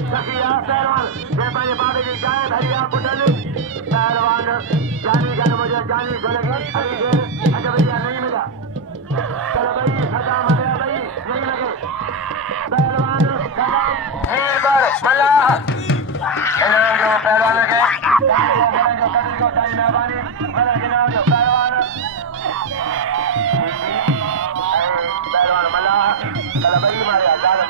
सखिया पहलवान मैं पहले बाबे की गाय धरिया पुटल पहलवान जानी गन मुझे जानी चलेगी अभी देर अच्छा भैया नहीं मिला चलो भाई सजा मजा भाई नहीं लगे पहलवान सजा हीर मल्लाह इनाम जो पहलवान के जो कदर को टाइम मेहरबानी मेरा इनाम जो पहलवान मल्लाह चलो भाई मारिया जालम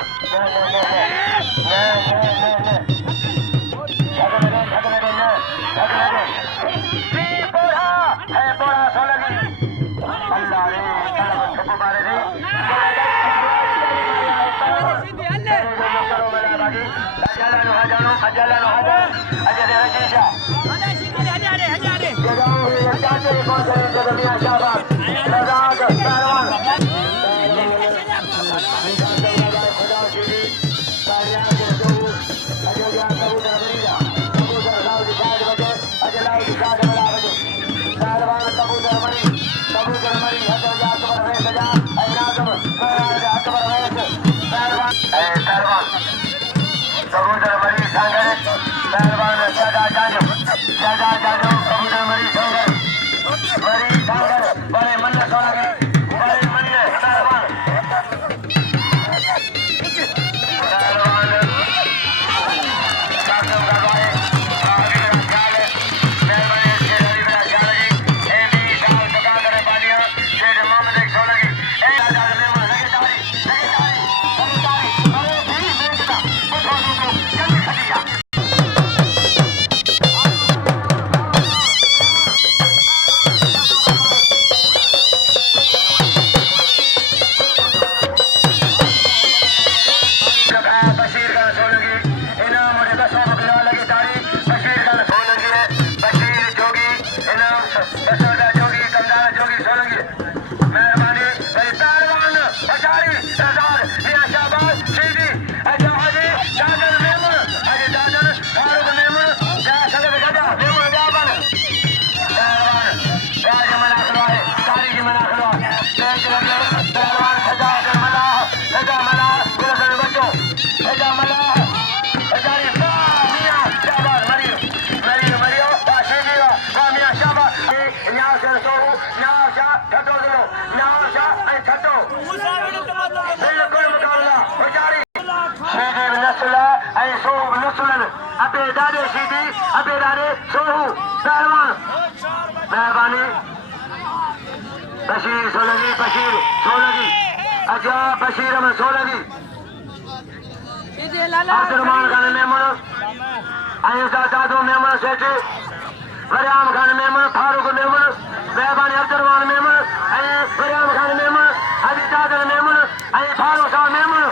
मेहरबानी बशीर सोलगी बशीर सोलगी अजा बशीर में सोलगी अब्दुलरहमान खान मेमन अहिंसा दादू मेमन सेठ वरियाम खान मेमन फारूक मेमन मेहरबानी अब्दुलरहमान मेमन वरियाम खान मेमन अली दादर मेमन फारूक साहब मेमन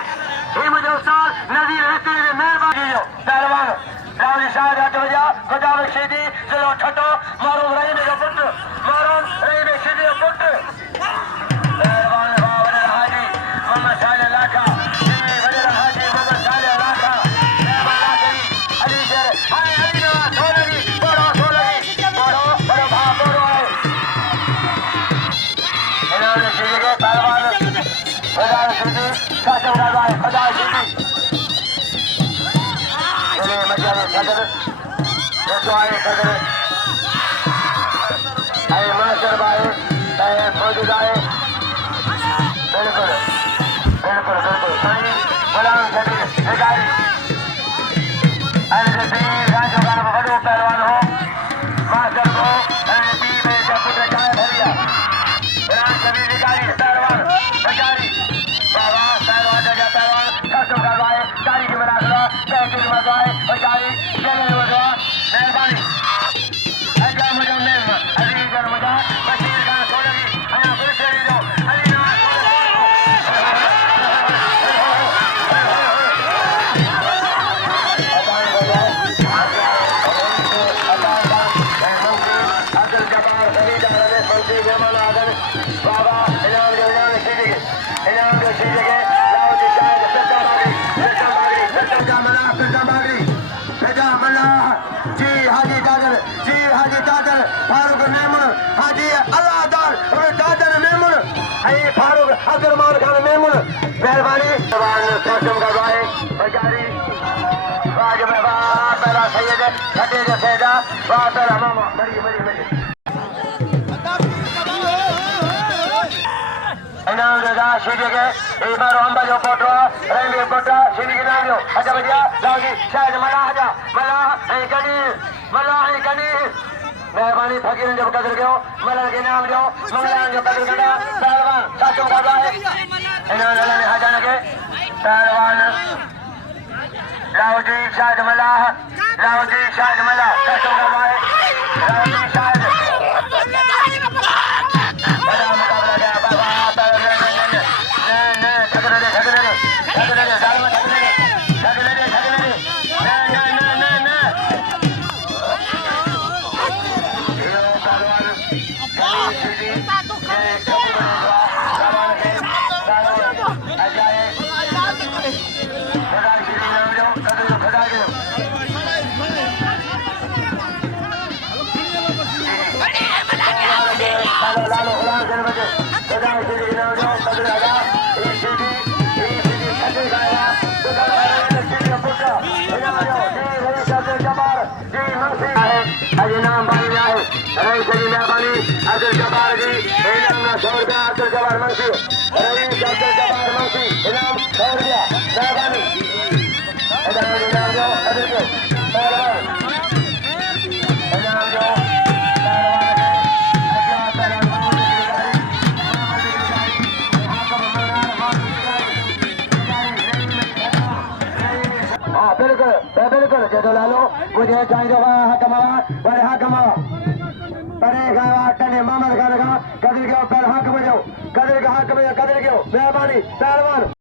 हिमद उस्ताद नजीर हिस्ट्री मेहरबानी पहलवान रावली शाह वजह खुदा बख्शीदी जिलो छठो मारो रही मेरा पुट मारो रही में सीधी पुट पहलवान बाबर हाजी मोहम्मद साले लाखा वजह हाजी मोहम्मद साले लाखा अली शेर हाय अली ना सोलगी बड़ो बड़ो भा बड़ो है इन्होंने सीधी के पहलवान खुदा सीधी काशम राजा खुदा सीधी सदर सदर मनसर भाई मौजूद आए बिल्कुल बिल्कुल बिल्कुल सही गुलाम शबीर भिखारी राजो का बड़ो पहलवान हो मास्टर को पी में जब चाय भरिया गुलाम शबीर भिखारी पहलवान भिखारी बाबा पहलवान जगह पहलवान कसम करवाए कारी की बना करा कैसे मजवाए भिखारी मेहरबानी बशीर खान सोलगी बाबा इनाम जो इनाम जो सीधे जी हाजी दादर फारूक मेमन हाजी अल्लाहदार दादर मेमन फारूक अब्दुलरहमान खान मेमन मेहरबानी कसम करवाए वाला सैयद खटे के सैदा वातर हमामा बड़ी बड़ी बड़ी इनाम देगा सीढ़ी के एक बार अंबा जो पोटो रेंगे पोटा सीढ़ी के नाम जो अच्छा बढ़िया लागी शायद मला आजा मला है कनी मेहरबानी फकीर जब कदर गयो मला के नाम जो मंगलान जो कदर गया पहलवान साचो खादा है इनाम ने हजान के पहलवान लाउजी शायद मला साचो खादा है लाउजी शायद बड़ा मुकाबला गया बाबा अब्दुल जब्बार जी इनाम ना 100 रुपया अब्दुल जब्बार मंसी रईस अब्दुल जब्बार मंसी इनाम 100 रुपया मेहरबानी इनाम जो अब्दुल जो पहलवान इनाम जो बिल्कुल जो लालो मुझे चाहिए बड़े हकमा पड़ेगा टने मामल का कदर के ऊपर हक बजाओ कदर के हक में कदर के मेहरबानी पहलवान